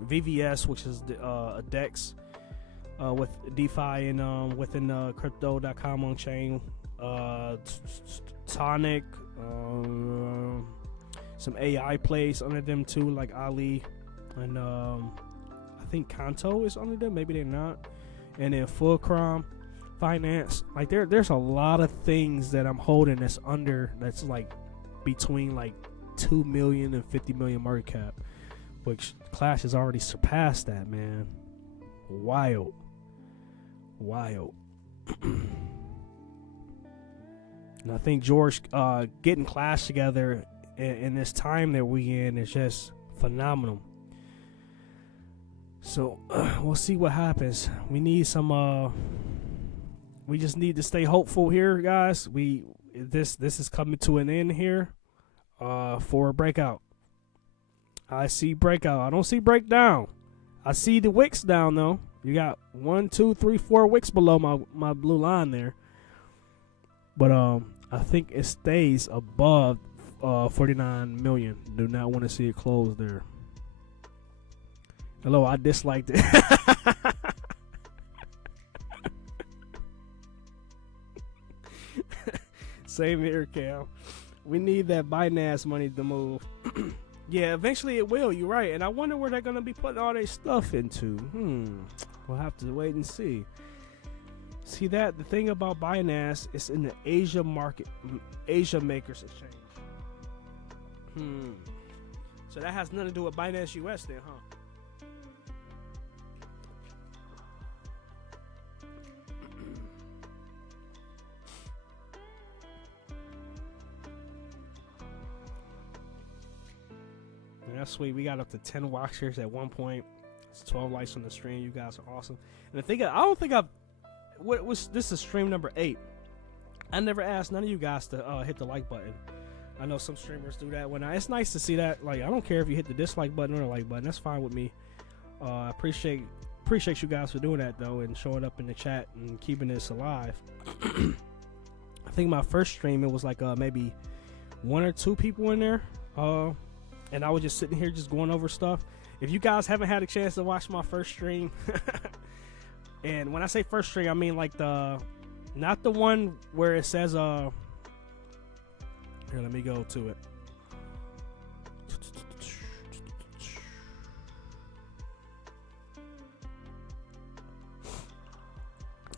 VVS, which is a DEX. With DeFi and within crypto.com on chain, Tonic, some AI plays under them too, like Ali, and I think Kanto is under them. Maybe they're not. And then Fulcrum Finance. Like there's a lot of things that I'm holding that's like between like 2 million and 50 million market cap, which Clash has already surpassed that, man. Wild. And I think George getting Clash together in this time that we in is just phenomenal. So we'll see what happens. We need some we just need to stay hopeful here, guys. This is coming to an end here for a breakout. I see breakout. I don't see breakdown. I see the wicks down though. You got 1, 2, 3, 4 wicks below my blue line there. But I think it stays above 49 million. Do not want to see it close there. Hello, I disliked it. Same here, Cal. We need that Binance money to move. Yeah, eventually it will. You're right. And I wonder where they're going to be putting all their stuff into. We'll have to wait and see. See that? The thing about Binance is in the Asia market, Asia Makers Exchange. So that has nothing to do with Binance US then, huh? That's sweet. We got up to 10 watchers at one point. It's 12 likes on the stream. You guys are awesome. And the thing, I don't think I've. This is stream number 8. I never asked none of you guys to hit the like button. I know some streamers do that. It's nice to see that. Like, I don't care if you hit the dislike button or the like button. That's fine with me. I appreciate you guys for doing that though, and showing up in the chat and keeping this alive. I think my first stream, it was like maybe 1 or 2 people in there, and I was just sitting here just going over stuff. If you guys haven't had a chance to watch my first stream, and when I say first stream, I mean like not the one where it says here, let me go to it.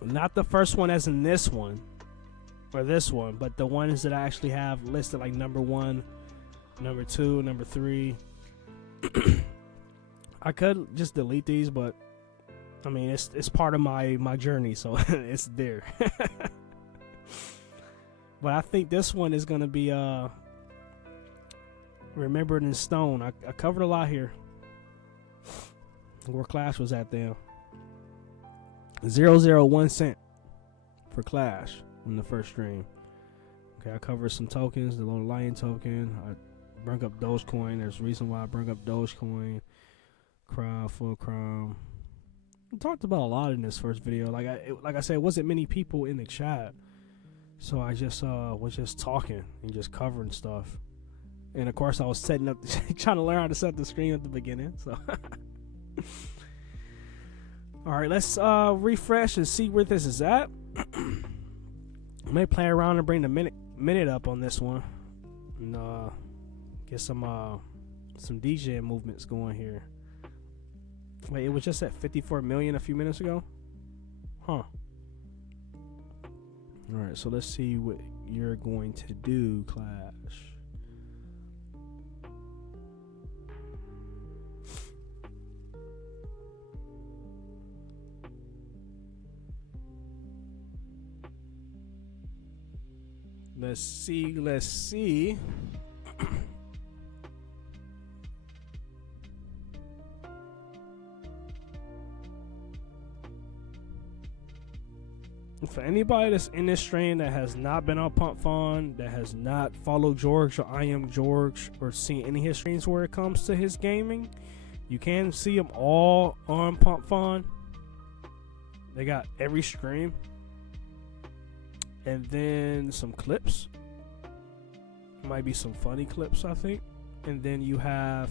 Not the first one as in this one or this one, but the ones that I actually have listed, like number 1, number 2, number 3. I could just delete these, but I mean it's part of my journey, so it's there. But I think this one is gonna be remembered in stone. I covered a lot here. Where Clash was at there. 0.001 cent for Clash in the first stream. Okay, I covered some tokens, the little lion token. I brought up Dogecoin. There's a reason why I brought up Dogecoin. Crowd, full crowd. I talked about a lot in this first video. Like I said, it wasn't many people in the chat, so I just was just talking and just covering stuff. And of course, I was setting up, trying to learn how to set the screen at the beginning. So. All right, let's refresh and see where this is at. I may play around and bring the minute up on this one, and get some DJ movements going here. Wait, it was just at 54 million a few minutes ago, huh? All right, so let's see what you're going to do, Clash. Let's see. For anybody that's in this stream that has not been on Pump Fund, that has not followed George or I Am George, or seen any of his streams where it comes to his gaming, you can see them all on Pump Fund. They got every stream. And then some clips. Might be some funny clips, I think. And then you have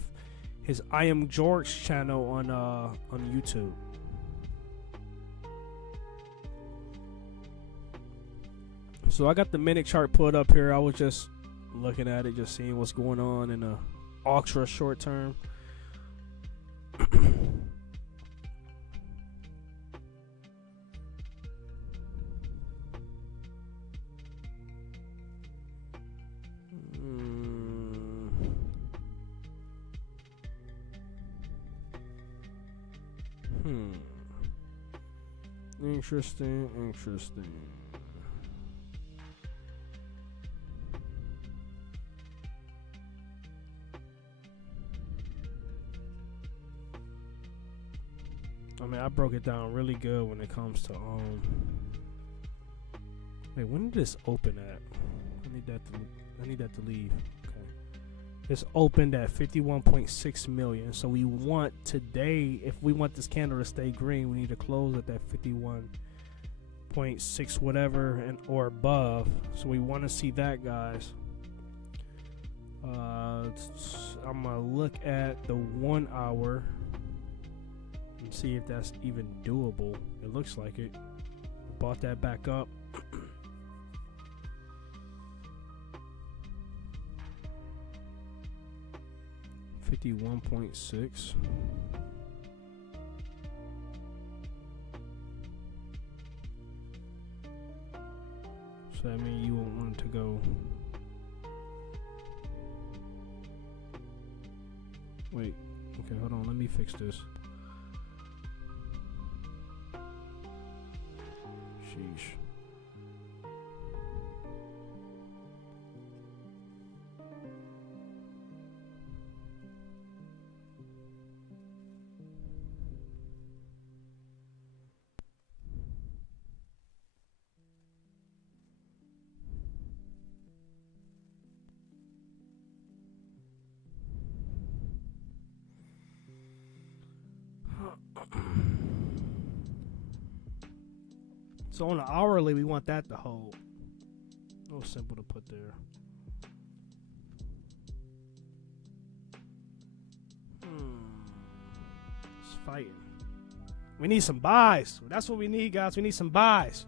his I Am George channel on YouTube. So I got the minute chart put up here. I was just looking at it, just seeing what's going on in the ultra short term. Interesting. I mean, I broke it down really good when it comes to wait, when did this open at? I need that to leave. Okay. It's opened at 51.6 million. So we want today, if we want this candle to stay green, we need to close at that 51.6 whatever and or above. So we want to see that, guys. I'm gonna look at the 1 hour and see if that's even doable. It looks like it. Bought that back up. $51.6. So that means you won't want to go. Wait. Okay, hold on. Let me fix this. Sheesh. So on the hourly, we want that to hold. No simple to put there. It's fighting. We need some buys. That's what we need, guys. We need some buys.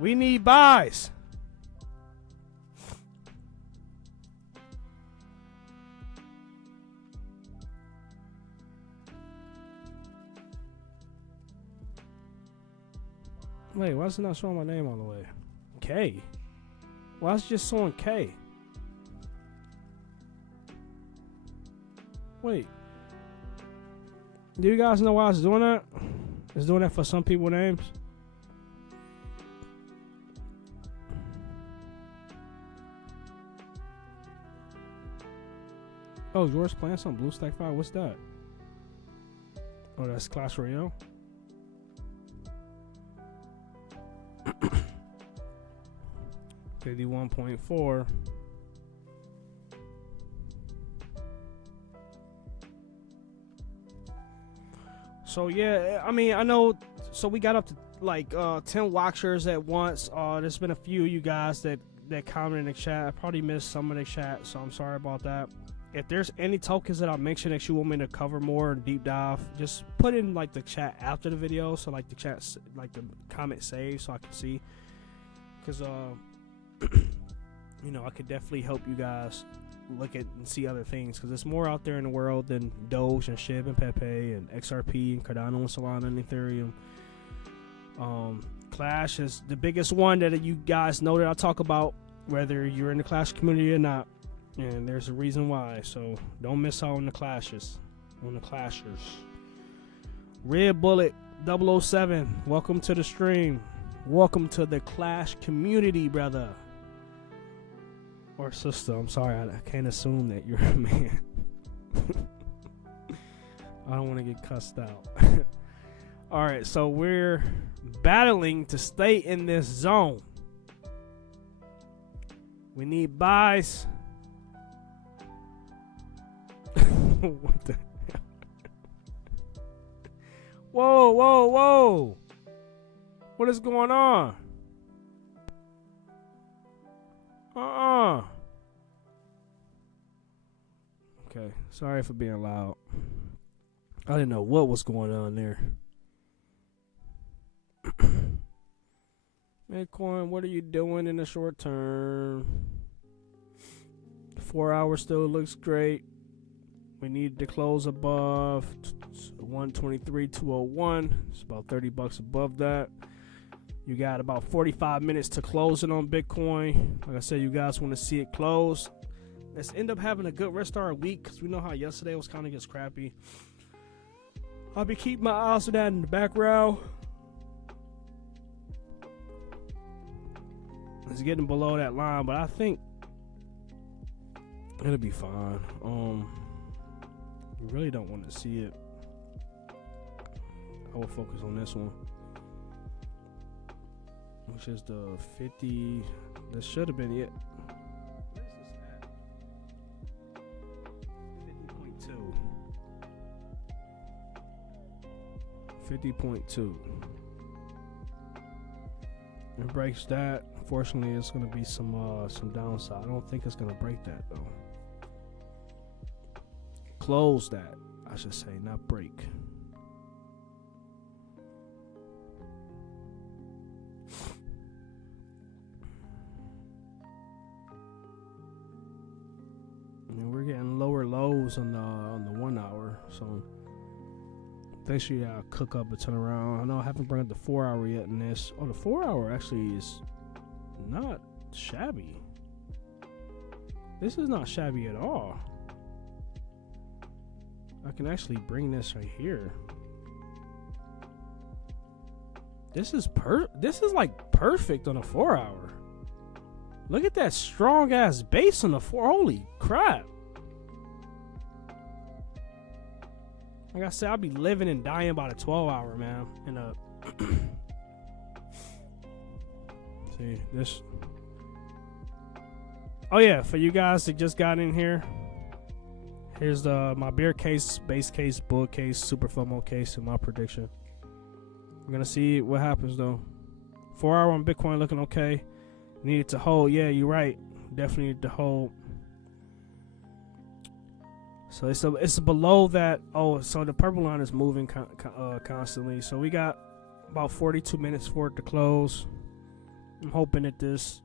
We need buys. Wait, why is it not showing my name all the way? K. Why is it just showing K? Wait. Do you guys know why it's doing that? It's doing that for some people's names. Oh, George playing some Blue Stack 5. What's that? Oh, that's Clash Royale. $51.4. So yeah, I mean, I know. So we got up to like 10 watchers at once. There's been a few of you guys that commented in the chat. I probably missed some of the chat, so I'm sorry about that. If there's any tokens that I mentioned that you want me to cover more and deep dive, just put in like the chat after the video, so like the chat, like the comment saved, so I can see. Because you know, I could definitely help you guys look at and see other things, because there's more out there in the world than Doge and SHIB and Pepe and XRP and Cardano and Solana and Ethereum. Clash is the biggest one that you guys know that I talk about, whether you're in the Clash community or not, and there's a reason why. So don't miss out on the clashes, on the clashers. Red Bullet 007, welcome to the stream. Welcome to the Clash community, brother. Or sister, I'm sorry, I can't assume that you're a man. I don't want to get cussed out. Alright, so we're battling to stay in this zone. We need buys. What the hell? Whoa, whoa, whoa. What is going on? Okay, sorry for being loud. I didn't know what was going on there. Bitcoin, what are you doing in the short term? 4 hours still looks great. We need to close above 123.201. It's about $30 above that. You got about 45 minutes to close it on Bitcoin. Like I said, you guys want to see it close. Let's end up having a good restart week, because we know how yesterday was kind of just crappy. I'll be keeping my eyes on that in the background. It's getting below that line, but I think it'll be fine. You really don't want to see it. I will focus on this one, which is the 50. This should have been it. Where's this at? 50.2. It breaks that. Unfortunately, it's going to be some downside. I don't think it's going to break that though. Close that, I should say, not break. And we're getting lower lows on the 1 hour, so eventually I'll cook up a turnaround. I know I haven't brought up the 4 hour yet in this. Oh, the 4 hour actually is not shabby. This is not shabby at all. I can actually bring this right here. This is like perfect on a 4 hour. Look at that strong ass base on the 4. Holy crap. Like I said, I'll be living and dying by the 12 hour, man. And see this. Oh yeah, for you guys that just got in here, here's my bear case, base case, bull case, super FOMO case, and my prediction. We're gonna see what happens though. 4 hour on Bitcoin looking okay. Needed to hold. Yeah, you're right. Definitely needed to hold. So it's below that. Oh, so the purple line is moving constantly. So we got about 42 minutes for it to close. I'm hoping that this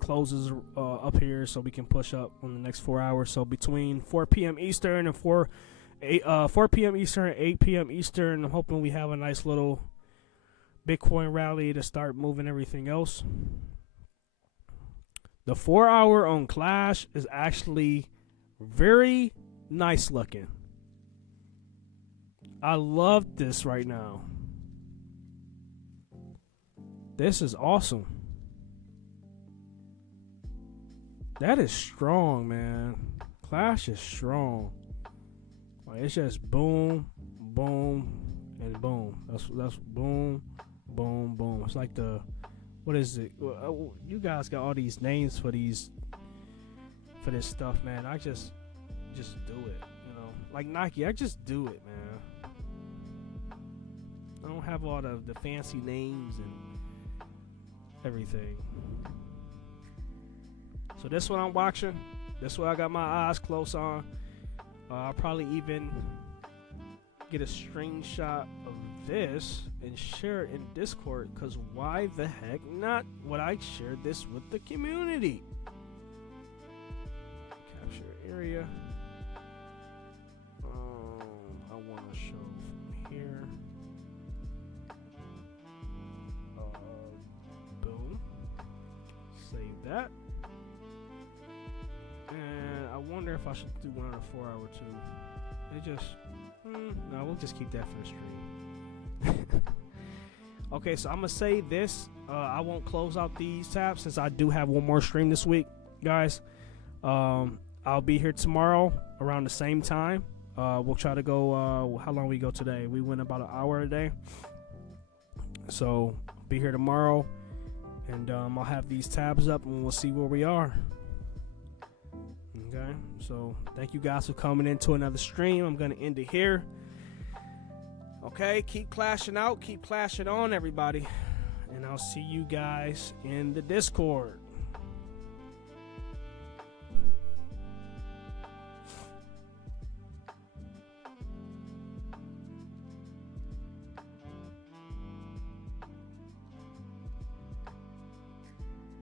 closes up here so we can push up on the next 4 hours. So between 4 p.m. Eastern and 4 p.m. Eastern, 8 p.m. Eastern, I'm hoping we have a nice little Bitcoin rally to start moving everything else. The 4 hour on Clash is actually very nice looking. I love this right now. This is awesome. That is strong, man. Clash is strong. Like, it's just boom, boom, and boom. That's boom, boom, boom. It's like the, what is it? You guys got all these names for this stuff, man. I just do it, you know. Like Nike, I just do it, man. I don't have all the fancy names and everything. So this one I'm watching. This one I got my eyes close on. I'll probably even get a screenshot of this and share it in Discord, because why the heck not would I share this with the community? Capture area. I want to show from here. Boom. Save that. And I wonder if I should do one on a 4 hour too. It just, no, we'll just keep that for the stream. Okay, so I'm gonna say this. I won't close out these tabs since I do have one more stream this week, guys. I'll be here tomorrow around the same time. We'll try to go. How long we go today? We went about an hour a day. So be here tomorrow, and I'll have these tabs up, and we'll see where we are. Okay, so thank you guys for coming into another stream. I'm gonna end it here. Okay, keep clashing out, keep clashing on, everybody, and I'll see you guys in the Discord.